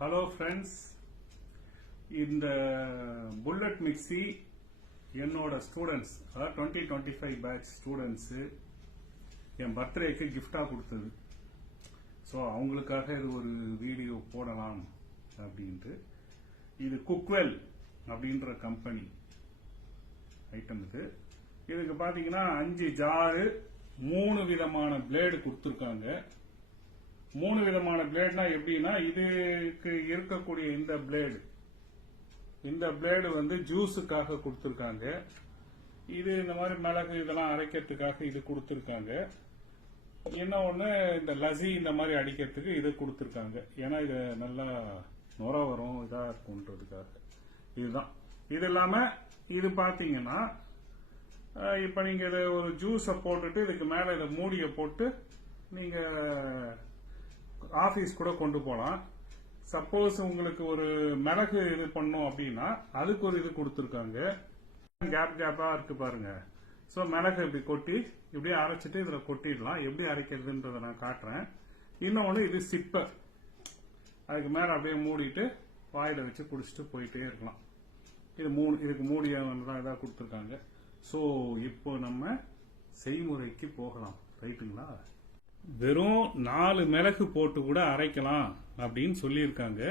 Hello friends, இந்த bullet mixie என்னோட students, அதாவது 2025 பேட்ச் ஸ்டூடெண்ட்ஸு என் பர்த்டேக்கு கிஃப்டாக கொடுத்தது. ஸோ அவங்களுக்காக இது ஒரு வீடியோ போடலாம் அப்படின்ட்டு. இது குக்வெல் அப்படின்ற கம்பெனி ஐட்டம். இதுக்கு பார்த்தீங்கன்னா 5 ஜாரு 3 விதமான பிளேடு கொடுத்துருக்காங்க. 3 விதமான பிளேட்னா எப்படின்னா, இதுக்கு இருக்கக்கூடிய இந்த பிளேடு வந்து ஜூஸுக்காக கொடுத்துருக்காங்க. இது இந்த மாதிரி மிளகு இதெல்லாம் அரைக்கிறதுக்காக இது கொடுத்துருக்காங்க. இன்னொன்னு இந்த லசி இந்த மாதிரி அடிக்கிறதுக்கு இது கொடுத்துருக்காங்க. ஏன்னா இது நல்லா நுர வரும், இதா இருக்கும்ன்றதுக்காக. இதுதான். இது இல்லாம இது பாத்தீங்கன்னா, இப்ப நீங்க இதை ஒரு ஜூஸை போட்டுட்டு இதுக்கு மேல இதை மூடிய போட்டு நீங்க ஆபீஸ் கூட கொண்டு போலாம். சப்போஸ் உங்களுக்கு ஒரு மிளகு இது பண்ணும் அப்படின்னா அதுக்கு ஒரு இது கொடுத்துருக்காங்க. கேப்பா இருக்கு பாருங்க. ஸோ மிளகு இப்படி கொட்டி இப்படியே அரைச்சிட்டு இதுல கொட்டிடலாம். எப்படி அரைக்கிறதுன்றதை நான் காட்டுறேன். இன்னொன்னு இது சிப்பர். அதுக்கு மேல அப்படியே மூடிட்டு வாயில வச்சு குடிச்சிட்டு போயிட்டே இருக்கலாம். இதுக்கு மூடிய இதாக கொடுத்துருக்காங்க. ஸோ இப்போ நம்ம செய்முறைக்கு போகலாம். ரைட்டுங்களா? வெறும் 4 மிளகு போட்டு கூட அரைக்கலாம் அப்படின்னு சொல்லியிருக்காங்க.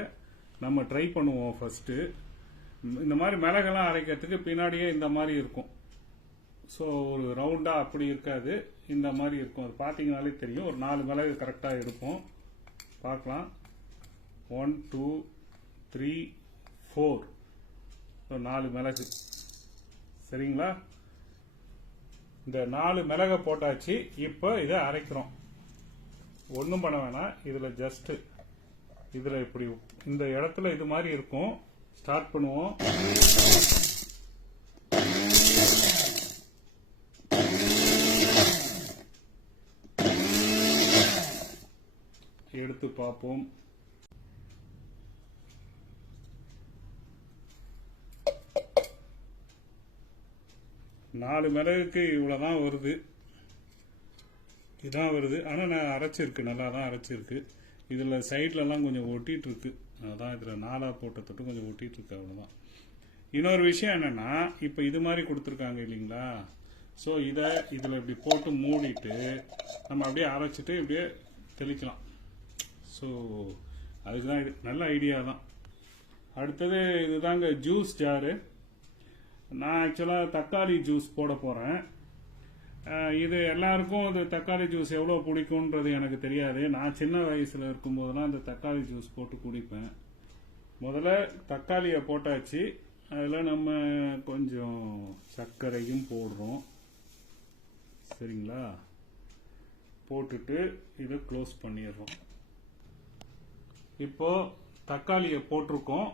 நம்ம ட்ரை பண்ணுவோம் ஃபர்ஸ்ட். இந்த மாதிரி மிளகெல்லாம் அரைக்கிறதுக்கு பின்னாடியே இந்த மாதிரி இருக்கும். ஸோ ஒரு ரவுண்டா அப்படி இருக்காது, இந்த மாதிரி இருக்கும். அது பார்த்தீங்கனாலே தெரியும். ஒரு 4 மிளகு கரெக்டாக எடுப்போம். பார்க்கலாம். 1 2 3 4. 4 மிளகு. சரிங்களா? இந்த 4 மிளகை போட்டாச்சு. இப்போ இதை அரைக்கிறோம். ஒன்றும் பண்ண வேணாம். இதுல ஜஸ்ட் இதுல இப்படி இந்த இடத்துல இது மாதிரி இருக்கும். ஸ்டார்ட் பண்ணுவோம். எடுத்து பார்ப்போம். நாலு மிளகுக்கு இவ்வளவுதான் வருது. இதான் வருது. ஆனா நான் அரைச்சிருக்கு, நல்லா தான் அரைச்சிருக்கு. இதுல சைட்ல எல்லாம் கொஞ்சம் ஒட்டிட்டு இருக்கு. அதான் இதுல 4 போட்ட தொட்டு கொஞ்சம் ஒட்டிட்டு இருக்கு. அவ்வளவுதான். இன்னொரு விஷயம் என்னன்னா, இப்ப இது மாதிரி கொடுத்துருக்காங்க இல்லைங்களா? ஸோ இதுல இப்படி போட்டு மூடிட்டு நம்ம அப்படியே அரைச்சிட்டு இப்படியே தெளிக்கலாம். ஸோ அதுக்குதான் இது நல்ல ஐடியா தான். அடுத்தது இதுதாங்க ஜூஸ் ஜாரு. நான் ஆக்சுவலா தக்காளி ஜூஸ் போட போறேன். இது எல்லாருக்கும் அது தக்காளி ஜூஸ் எவ்வளவு பிடிக்கும்ன்றது எனக்கு தெரியாது. நான் சின்ன வயசுல இருக்கும்போதெல்லாம் அந்த தக்காளி ஜூஸ் போட்டு குடிப்பேன். முதல்ல தக்காளியை போட்டாச்சு. அதுல நம்ம கொஞ்சம் சர்க்கரையும் போடுறோம். சரிங்களா? போட்டுட்டு இதை க்ளோஸ் பண்ணிடுறோம். இப்போ தக்காளியை போட்டிருக்கோம்.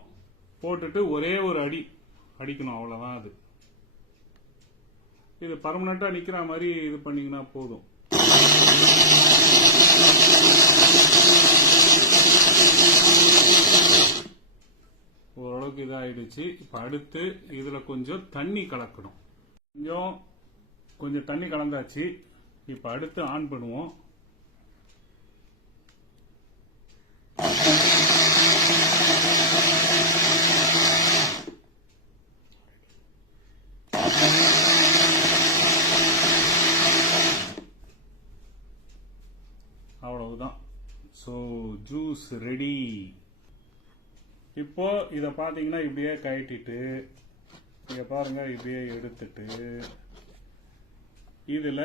போட்டுட்டு ஒரே ஒரு அடி அடிக்கணும். அவ்வளவுதான். அது இது பர்மனண்டா நிக்கிற மாதிரி இது பண்ணீங்கன்னா போதும். ஓரளவுக்கு இதாயிடுச்சு. இப்ப அடுத்து இதுல கொஞ்சம் தண்ணி கலக்கணும். கொஞ்சம் தண்ணி கலந்தாச்சு. இப்ப அடுத்து ஆன் பண்ணுவோம். அவ்வளவுதான். So juice ready. இப்போ இத பாத்தீங்கன்னா இப்படியே கழட்டிட்டு இங்க பாருங்க, இப்படியே எடுத்துட்டு இதுல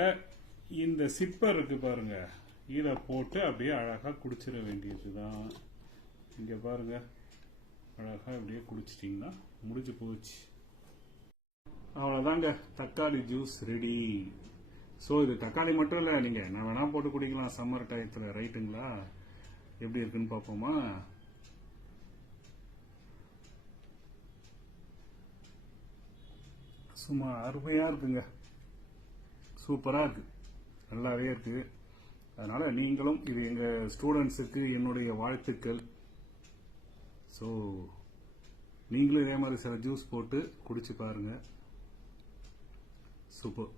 இந்த சிப்பர் இருக்கு பாருங்க, இத போட்டு அப்படியே அழகா குடிச்சிட வேண்டியதுதான். இங்க பாருங்க, அழகா இப்படியே குடிச்சிட்டீங்கன்னா முடிஞ்சு போச்சு. அவ்வளவுதாங்க, தக்காளி ஜூஸ் ரெடி. ஸோ இது தக்காளி மட்டும் இல்லை, நீங்க என்ன வேணா போட்டு குடிக்கலாம் சம்மர் டயத்துல. ரைட்டுங்களா? எப்படி இருக்குன்னு பார்ப்போமா? சும்மா அருமையா இருக்குங்க. சூப்பரா இருக்கு, நல்லாவே இருக்கு. அதனால நீங்களும் இது எங்க ஸ்டூடெண்ட்ஸுக்கு என்னுடைய வாழ்த்துக்கள். ஸோ நீங்களும் இதே மாதிரி சில ஜூஸ் போட்டு குடிச்சு பாருங்க. சூப்பர்.